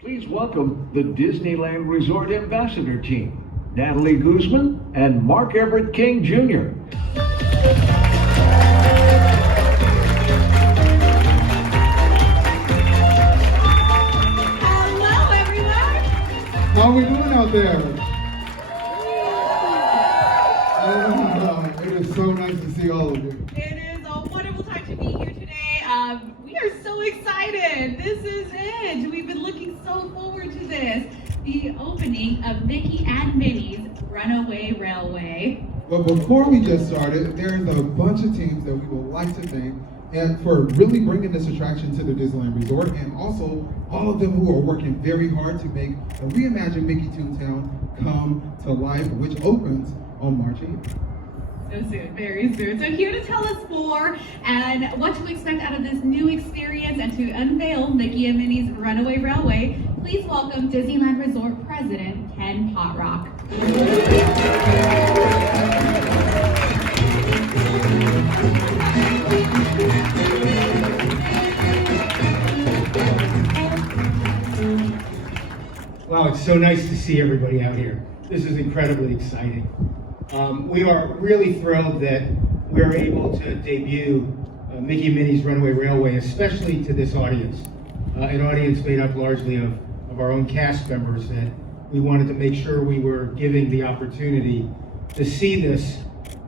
Please welcome the Disneyland Resort Ambassador Team, Natalie Guzman and Mark Everett King Jr. Hello, everyone. How are we doing out there? It is so nice to see all of you. It is a wonderful time to be here today. We are so excited. This is it. We've been looking so forward to this. The opening of Mickey and Minnie's Runaway Railway. But before we get started, there's a bunch of teams that we would like to thank and for really bringing this attraction to the Disneyland Resort, and also all of them who are working very hard to make the reimagined Mickey Toontown come to life, which opens on March 8th. So soon, very soon. So here to tell us more and what to expect out of this new experience and to unveil Mickey and Minnie's Runaway Railway, please welcome Disneyland Resort President Ken Potrock. Wow, it's so nice to see everybody out here. This is incredibly exciting. We are really thrilled that we're able to debut Mickey and Minnie's Runaway Railway, especially to this audience, an audience made up largely of our own cast members, that we wanted to make sure we were giving the opportunity to see this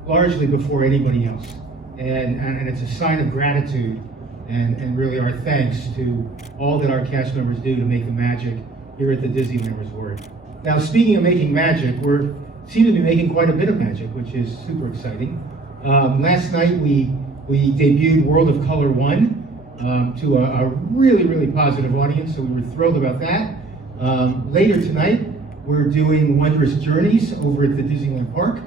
largely before anybody else. And it's a sign of gratitude and really our thanks to all that our cast members do to make the magic here at the Disneyland Resort. Now, speaking of making magic, we seem to be making quite a bit of magic, which is super exciting. Last night we debuted World of Color 1 to a really, really positive audience, so we were thrilled about that. Later tonight, we're doing Wondrous Journeys over at the Disneyland Park,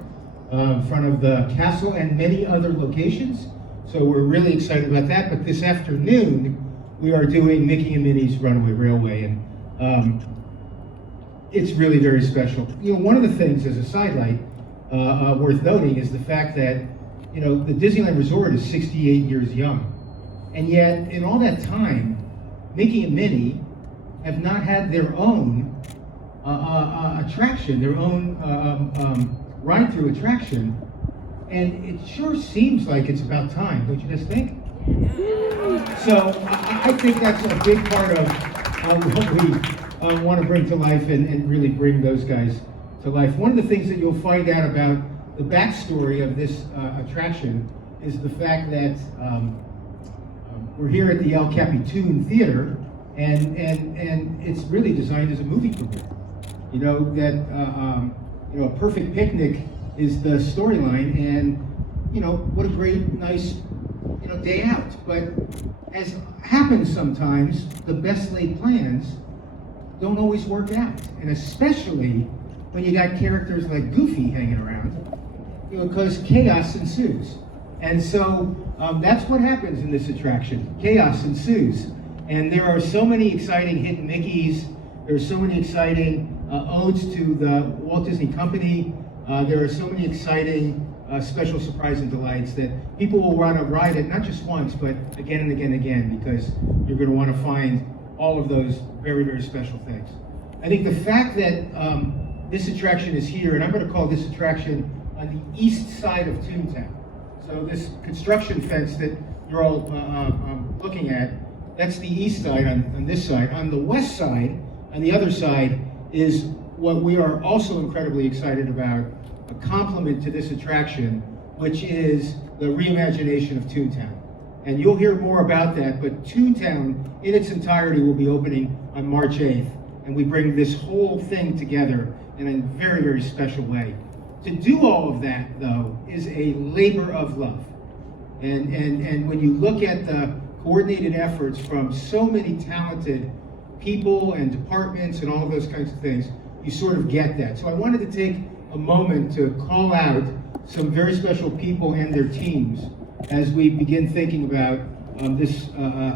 in front of the castle and many other locations. So we're really excited about that. But this afternoon, we are doing Mickey and Minnie's Runaway Railway, and it's really very special. You know, one of the things as a sidelight worth noting is the fact that, you know, the Disneyland Resort is 68 years young. And yet, in all that time, Mickey and Minnie have not had their own attraction, their own ride-through attraction. And it sure seems like it's about time, don't you just think? So I think that's a big part of what we want to bring to life and really bring those guys to life. One of the things that you'll find out about the backstory of this attraction is the fact that we're here at the El Capitan Theater, and it's really designed as a movie premiere. You know, that you know, a perfect picnic is the storyline, and you know, what a great, nice, you know, day out. But as happens sometimes, the best laid plans don't always work out, and especially when you got characters like Goofy hanging around, you know, because chaos ensues. And so that's what happens in this attraction. Chaos ensues, and there are so many exciting hidden Mickeys. There are so many exciting odes to the Walt Disney Company. There are so many exciting special surprise and delights that people will want to ride it not just once, but again and again and again, because you're going to want to find all of those very, very special things. I think the fact that this attraction is here, and I'm going to call this attraction on the east side of Toontown. So this construction fence that you're all looking at, that's the east side on this side. On the west side, on the other side, is what we are also incredibly excited about, a complement to this attraction, which is the reimagination of Toontown. And you'll hear more about that, but Toontown in its entirety will be opening on March 8th, and we bring this whole thing together in a very, very special way. To do all of that, though, is a labor of love. And when you look at the coordinated efforts from so many talented people and departments and all of those kinds of things, you sort of get that. So I wanted to take a moment to call out some very special people and their teams as we begin thinking about this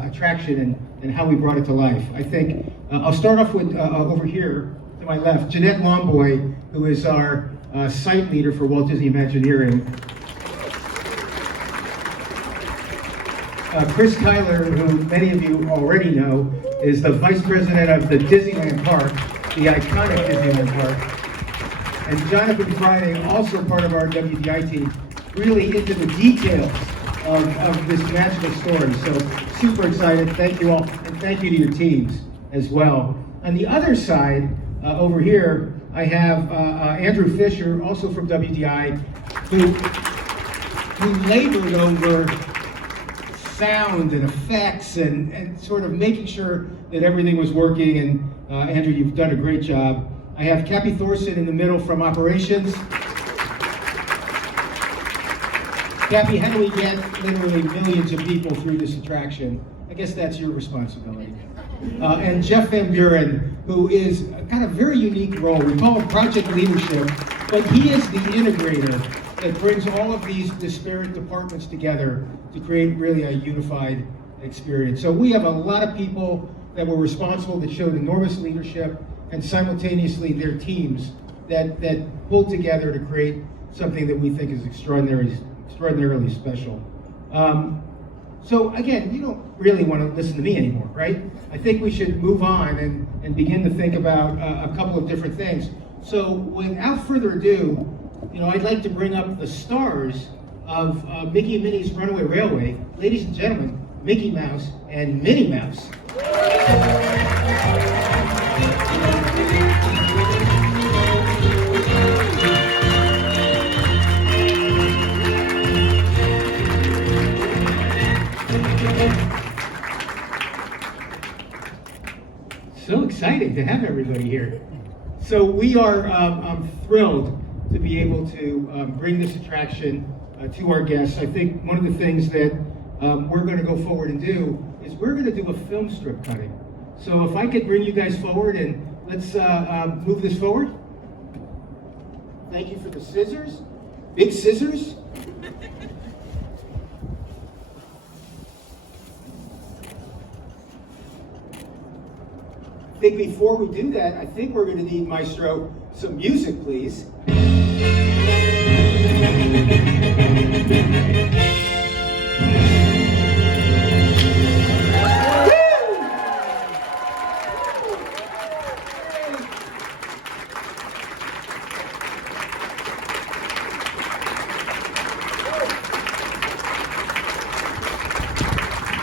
attraction and how we brought it to life. I think I'll start off with over here to my left, Jeanette Lomboy, who is our site leader for Walt Disney Imagineering. Chris Tyler, who many of you already know, is the Vice President of the Disneyland Park, the iconic Disneyland Park. And Jonathan Friday, also part of our WDI team, really into the details of this magical story. So super excited. Thank you all, and thank you to your teams as well. On the other side, over here, I have Andrew Fisher, also from WDI, who labored over sound and effects and sort of making sure that everything was working. And Andrew, you've done a great job. I have Cappy Thorson in the middle from operations. Cappy, how do we get literally millions of people through this attraction? I guess that's your responsibility. And Jeff Van Buren, who is kind of very unique role. We call him project leadership, but he is the integrator that brings all of these disparate departments together to create really a unified experience. So we have a lot of people that were responsible, that showed enormous leadership, and simultaneously their teams that pulled together to create something that we think is extraordinarily special. So again, you don't really want to listen to me anymore, right? I think we should move on and begin to think about a couple of different things. So without further ado, I'd like to bring up the stars of Mickey and Minnie's Runaway Railway. Ladies and gentlemen, Mickey Mouse and Minnie Mouse. So exciting to have everybody here. So we are thrilled to be able to bring this attraction to our guests. I think one of the things that we're going to go forward and do is we're going to do a film strip cutting. So if I could bring you guys forward and let's move this forward. Thank you for the scissors. Big scissors. I think before we do that, I think we're going to need, Maestro, some music, please.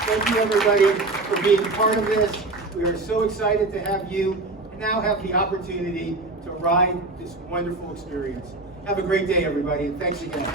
Thank you, everybody, for being part of this. We are so excited to have you now have the opportunity to ride this wonderful experience. Have a great day, everybody, and thanks again.